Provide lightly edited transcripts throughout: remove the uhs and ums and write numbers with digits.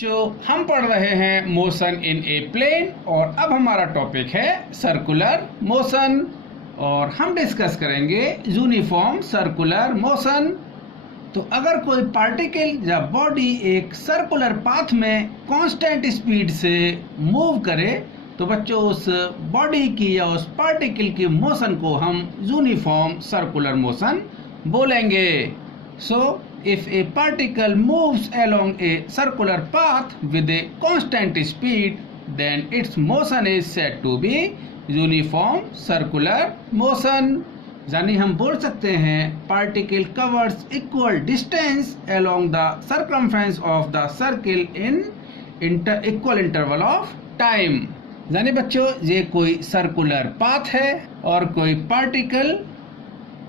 बच्चों हम पढ़ रहे हैं मोशन इन ए प्लेन और अब हमारा टॉपिक है सर्कुलर मोशन और हम डिस्कस करेंगे यूनिफॉर्म सर्कुलर मोशन। तो अगर कोई पार्टिकल या बॉडी एक सर्कुलर पाथ में कांस्टेंट स्पीड से मूव करे तो बच्चों उस बॉडी की या उस पार्टिकल की मोशन को हम यूनिफॉर्म सर्कुलर मोशन बोलेंगे। So, if a particle moves along a circular path with a constant speed, then its motion is said to be uniform circular motion. यानी हम बोल सकते हैं particle covers equal distance along the circumference of the circle in equal interval of time. यानी बच्चों ये कोई circular path है और कोई पार्टिकल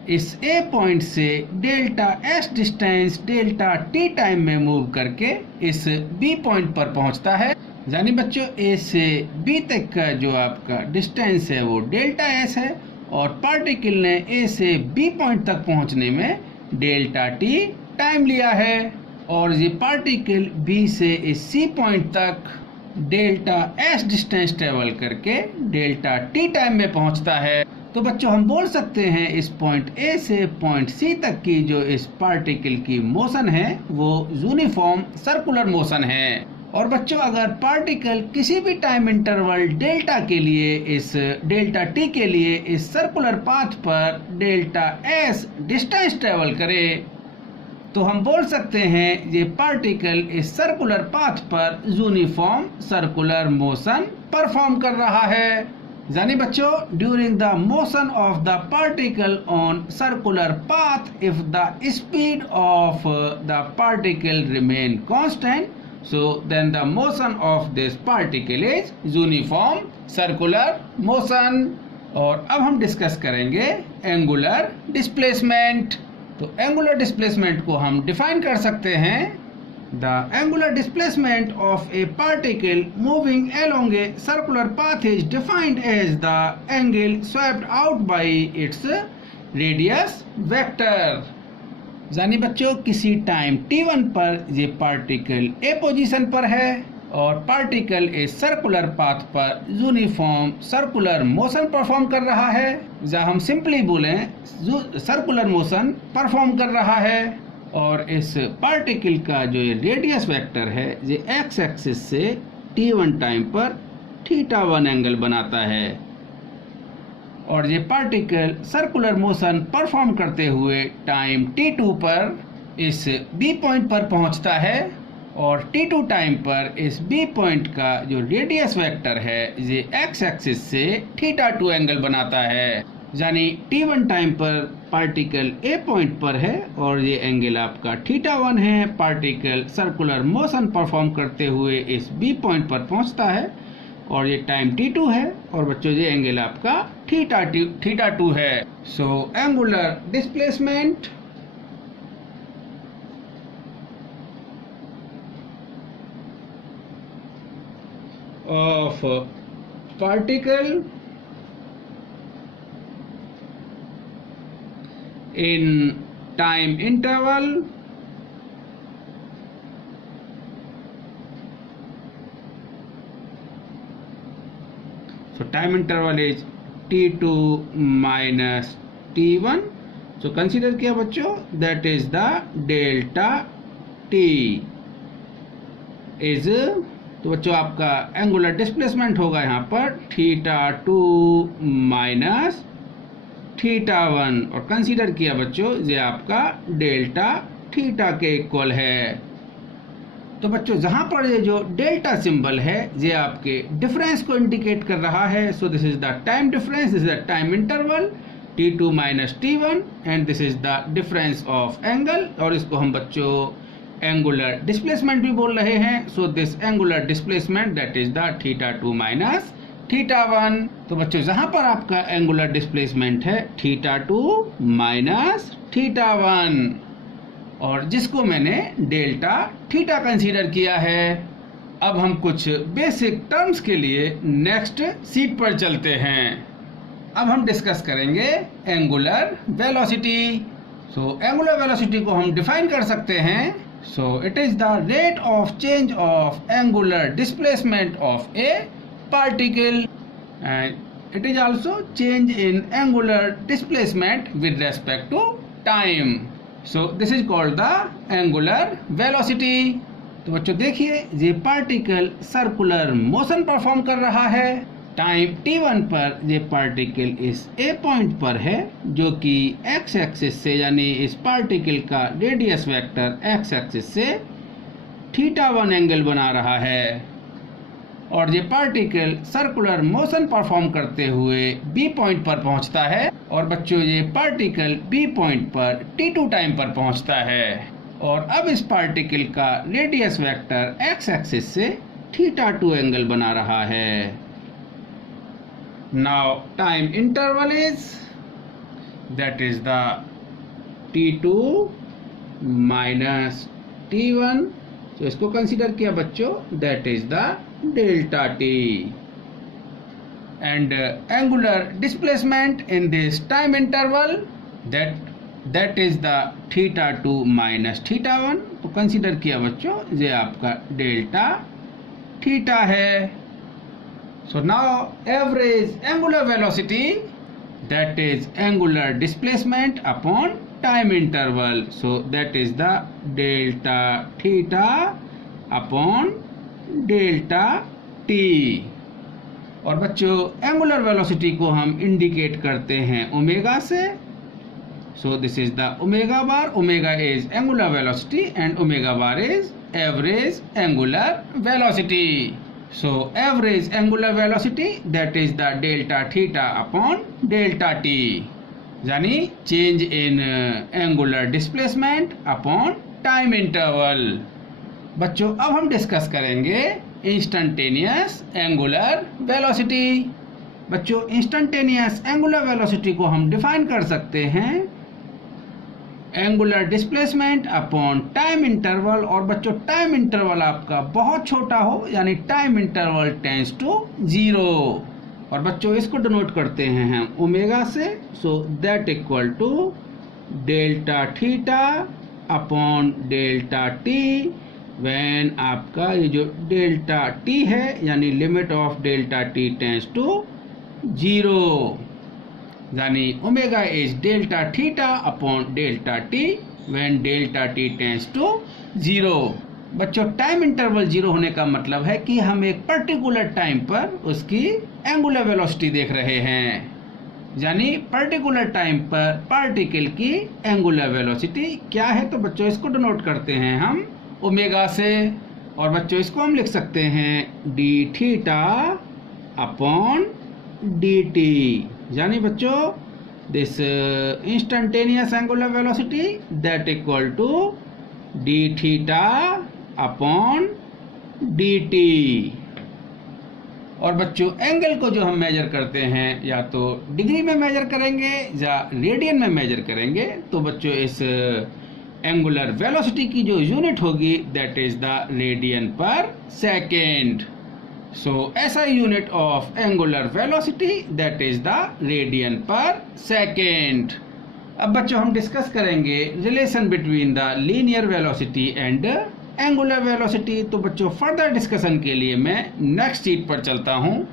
इस A पॉइंट से delta S distance delta T time में मूव करके इस B पॉइंट पर पहुंचता है। यानी बच्चों A से B तक का जो आपका डिस्टेंस है वो डेल्टा S है और पार्टिकल ने A से B पॉइंट तक पहुंचने में डेल्टा T टाइम लिया है और ये पार्टिकल B से इस C पॉइंट तक डेल्टा S डिस्टेंस ट्रेवल करके डेल्टा T टाइम में पहुंचता है। तो बच्चों हम बोल सकते हैं इस पॉइंट A से पॉइंट C तक की जो इस पार्टिकल की मोशन है वो यूनिफॉर्म सर्कुलर मोशन है। और बच्चों अगर पार्टिकल किसी भी टाइम इंटरवल डेल्टा के लिए इस डेल्टा T के लिए इस सर्कुलर पाथ पर डेल्टा S डिस्टेंस ट्रेवल करे तो हम बोल सकते हैं ये पार्टिकल इस सर्कुलर पाथ पर यूनिफॉर्म सर्कुलर मोशन परफॉर्म कर रहा है। यानी बच्चों during the motion of the particle on circular path if the speed of the particle remain constant so then the motion of this particle is uniform circular motion. और अब हम discuss करेंगे angular displacement. तो angular displacement को हम define कर सकते हैं The angular displacement of a particle moving along a circular path is defined as the angle swept out by its radius vector. यानी बच्चों किसी टाइम t1 पर ये पार्टिकल A पोजीशन पर है और पार्टिकल इस सर्कुलर पाथ पर यूनिफॉर्म सर्कुलर मोशन परफॉर्म कर रहा है या हम सिंपली बोलें सर्कुलर मोशन परफॉर्म कर रहा है और इस पार्टिकल का जो रेडियस वेक्टर है ये एक्स एक्सिस से t1 टाइम पर θ1 एंगल बनाता है और ये पार्टिकल सर्कुलर मोशन परफॉर्म करते हुए टाइम t2 पर इस B पॉइंट पर पहुंचता है और t2 टाइम पर इस B पॉइंट का जो रेडियस वेक्टर है ये एक्स एक्सिस से θ2 एंगल बनाता है। यानी t1 टाइम पर पार्टिकल A पॉइंट पर है और ये एंगल आपका θ1 है। पार्टिकल सर्कुलर मोशन परफॉर्म करते हुए इस B पॉइंट पर पहुंचता है और ये टाइम t2 है और बच्चों ये एंगल आपका θ2 है। So angular displacement of particle in time interval so time interval is t2 minus t1 so consider किया बच्चों that is the delta t is तो बच्चों आपका एंगुलर डिस्प्लेसमेंट होगा यहाँ पर θ2 माइनस θ1 और कंसीडर किया बच्चों ये आपका डेल्टा थीटा के इक्वल है। तो बच्चों जहां पर ये जो डेल्टा सिंबल है ये आपके डिफरेंस को इंडिकेट कर रहा है। So this is the time difference, this is the time interval t2 minus t1 and this is the difference of angle और इसको हम बच्चों एंगुलर डिस्प्लेसमेंट भी बोल रहे हैं। So this angular displacement that is the θ2 minus θ1। तो बच्चों जहां पर आपका एंगुलर डिस्प्लेसमेंट है θ2 माइनस θ1 और जिसको मैंने डेल्टा थीटा कंसीडर किया है। अब हम कुछ बेसिक टर्म्स के लिए नेक्स्ट सीट पर चलते हैं। अब हम डिस्कस करेंगे angular velocity. So angular velocity को हम डिफाइन कर सकते हैं So it is the rate of change of angular displacement of a particle, and it is also change in angular displacement with respect to time. So this is called the angular velocity. तो बच्चों देखिए ये particle circular motion perform कर रहा है। Time t1 पर ये particle इस a पॉइंट पर है जो कि x एक्सिस से यानी इस पार्टिकल का रेडियस वेक्टर x एक्सिस से θ1 एंगल बना रहा है, और ये पार्टिकल सर्कुलर मोशन परफॉर्म करते हुए b पॉइंट पर पहुंचता है, और बच्चों ये पार्टिकल b पॉइंट पर t2 टाइम पर पहुंचता है, और अब इस पार्टिकल का रेडियस वेक्टर x एक्सिस से θ2 एंगल बना रहा है। Now time interval is that is the t2 minus t1, तो इसको कंसीडर किया बच्चों, that is the delta t, and angular displacement in this time interval that is the θ2 minus θ1, तो consider किया बच्चों ये आपका डेल्टा थीटा है। So now average angular velocity, that is angular displacement upon time interval, so that is the delta theta upon delta t, और बच्चों angular velocity को हम इंडिकेट करते हैं ओमेगा से। So this is the omega bar. Omega is angular velocity and omega bar is average angular velocity. So average angular velocity, that is the delta theta upon delta t, यानी change in angular displacement upon time interval। बच्चों अब हम discuss करेंगे instantaneous angular velocity. बच्चों instantaneous angular velocity को हम define कर सकते हैं angular displacement upon time interval, और बच्चों टाइम इंटरवल आपका बहुत छोटा हो यानी टाइम इंटरवल टेंड्स टू 0, और बच्चों इसको डिनोट करते हैं हम ओमेगा से। So that equal to delta theta upon delta T, when आपका ये जो डेल्टा टी है यानी limit of delta T tends to 0, यानी omega is delta theta upon delta T when delta T tends to 0। बच्चों time interval 0 होने का मतलब है कि हम एक पर्टिकुलर टाइम पर उसकी एंगुलर वेलोसिटी देख रहे हैं, यानी पर्टिकुलर टाइम पर पार्टिकल की एंगुलर वेलोसिटी क्या है। तो बच्चों इसको डिनोट करते हैं हम ओमेगा से, और बच्चों इसको हम लिख सकते हैं D theta upon D T, यानी बच्चों this instantaneous angular velocity that equal to D theta upon D T. और बच्चों एंगल को जो हम मेजर करते हैं या तो डिग्री में मेजर करेंगे या रेडियन में मेजर करेंगे, तो बच्चों इस एंगुलर वेलोसिटी की जो यूनिट होगी दैट इज द रेडियन पर second. So SI unit of angular velocity that is the radian per second। अब बच्चों हम डिस्कस करेंगे relation between the linear velocity and angular velocity. तो बच्चों फर्दर डिस्कशन के लिए मैं नेक्स्ट शीट पर चलता हूँ।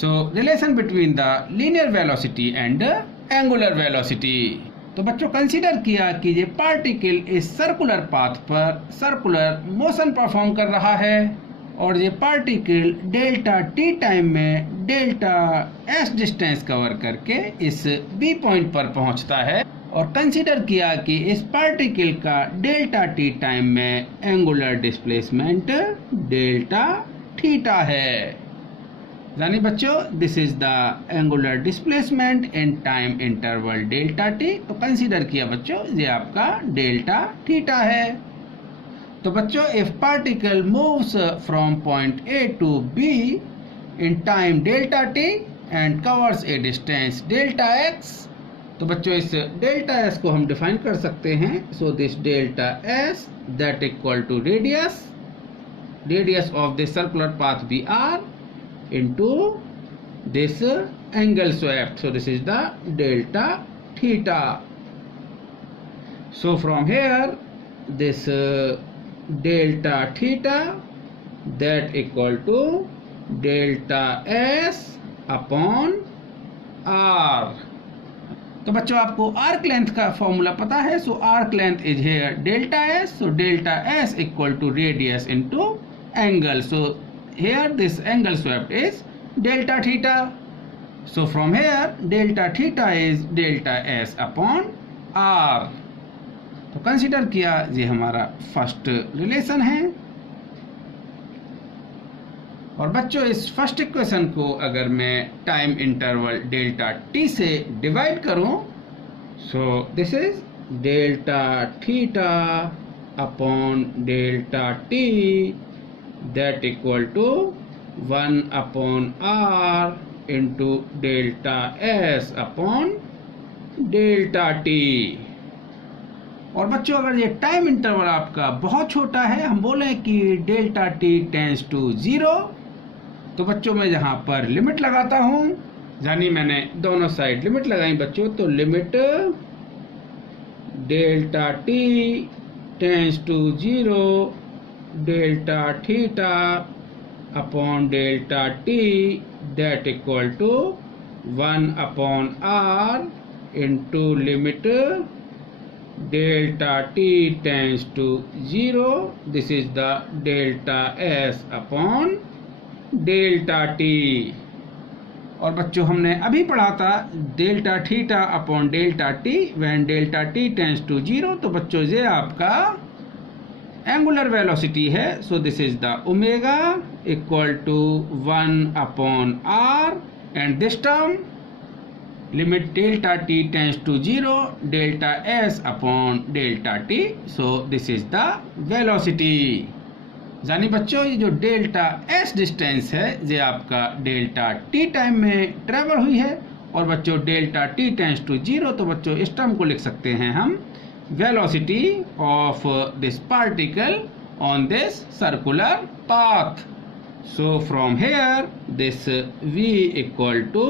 सो relation between the linear velocity and angular velocity. तो बच्चों कंसीडर किया कि ये पार्टिकल इस सर्कुलर पाथ पर सर्कुलर मोशन परफॉर्म कर रहा है, और ये पार्टिकल डेल्टा टी टाइम में डेल्टा एस डिस्टेंस कवर करके इस बी पॉइंट पर पहुंचता है, और कंसीडर किया कि इस पार्टिकल का डेल्टा टी टाइम में एंगुलर डिस्प्लेसमेंट डेल्टा थीटा है, यानी बच्चों this is the angular displacement in time interval delta T. तो कंसीडर किया बच्चों ये आपका डेल्टा थीटा है। तो बच्चों if particle moves from point A to B in time delta T and covers a distance delta X, तो बच्चों इस डेल्टा एस को हम डिफाइन कर सकते हैं। So this delta S that equal to radius of this circular path be R into this angle swept, so this is the delta theta. So from here this delta theta that equal to delta s upon r. तो बच्चों आपको arc length का formula पता है, so arc length is here delta s, so delta s equal to radius into angle, so here this angle swept is delta theta. So from here delta theta is delta S upon r. तो consider किया ये हमारा first relation है. और बच्चों इस first equation को अगर मैं टाइम इंटरवल डेल्टा टी से डिवाइड करूं, so this is delta theta upon delta T that equal to 1 upon R into delta S upon delta T. और बच्चों अगर ये टाइम इंटरवल आपका बहुत छोटा है, हम बोले कि डेल्टा टी टेंस टू 0, तो बच्चों मैं यहाँ पर लिमिट लगाता हूँ, यानी मैंने दोनों साइड लिमिट लगाई बच्चों. तो limit delta T tends to 0 delta theta upon delta T that equal to 1 upon R into limit delta T tends to 0, this is the delta S upon delta T. और बच्चों हमने अभी पढ़ा था delta theta upon delta T when delta T tends to 0. तो बच्चों ये आपका एंगुलर वेलोसिटी है, so this is the omega equal to 1 upon are and this term limit delta T tends to 0 delta S upon delta T, so this is the velocity. यानी बच्चों ये जो delta S distance है ये आपका delta T time में travel हुई है. और बच्चों डेल्टा टी टेंस टू 0, तो बच्चों इस टर्म को लिख सकते हैं हम velocity of this particle on this circular path. So from here this v equal to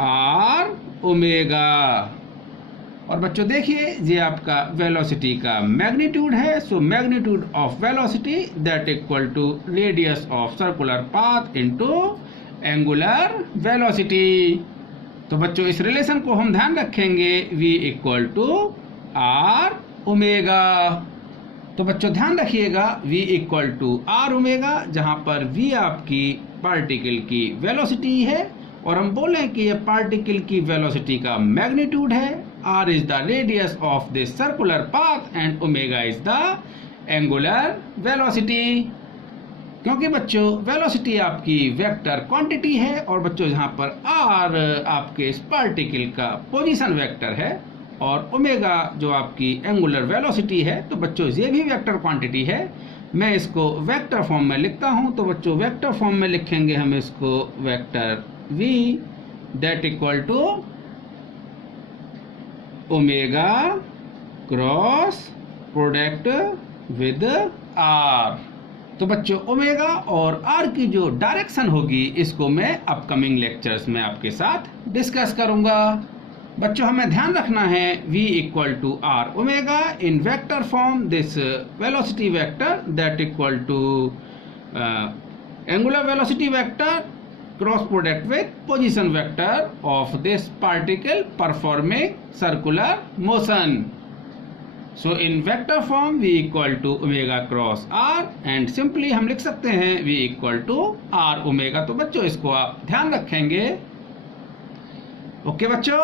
R omega. और बच्चों देखिए ये आपका वेलोसिटी का मैग्नीट्यूड है, so magnitude of velocity that equal to radius of circular path into angular velocity. तो बच्चों इस रिलेशन को हम ध्यान रखेंगे v equal to R omega. तो बच्चों ध्यान रखिएगा v equal to R omega, जहां पर v आपकी पार्टिकल की वेलोसिटी है और हम बोले कि ये पार्टिकल की वेलोसिटी का मैग्नीट्यूड है. r is the radius of this circular path and omega is the angular velocity. क्योंकि बच्चों वेलोसिटी आपकी वेक्टर क्वांटिटी है और बच्चों जहां पर r आपके इस पार्टिकल का पोजीशन वेक्टर है और ओमेगा जो आपकी एंगुलर वेलोसिटी है, तो बच्चों ये भी वेक्टर क्वांटिटी है. मैं इसको वेक्टर फॉर्म में लिखता हूं. तो बच्चों वेक्टर फॉर्म में लिखेंगे हम इसको vector v that equal to omega cross product with r. तो बच्चों ओमेगा और r की जो डायरेक्शन होगी इसको मैं अपकमिंग लेक्चर्स में आपके साथ डिस्कस करूंगा. बच्चों हमें ध्यान रखना है v equal to R omega in vector form this velocity vector that equal to angular velocity vector cross product with position vector of this particle performing circular motion. So in vector form v equal to omega cross r and simply हम लिख सकते हैं v equal to R omega. तो बच्चों इसको आप ध्यान रखेंगे. ओके बच्चों.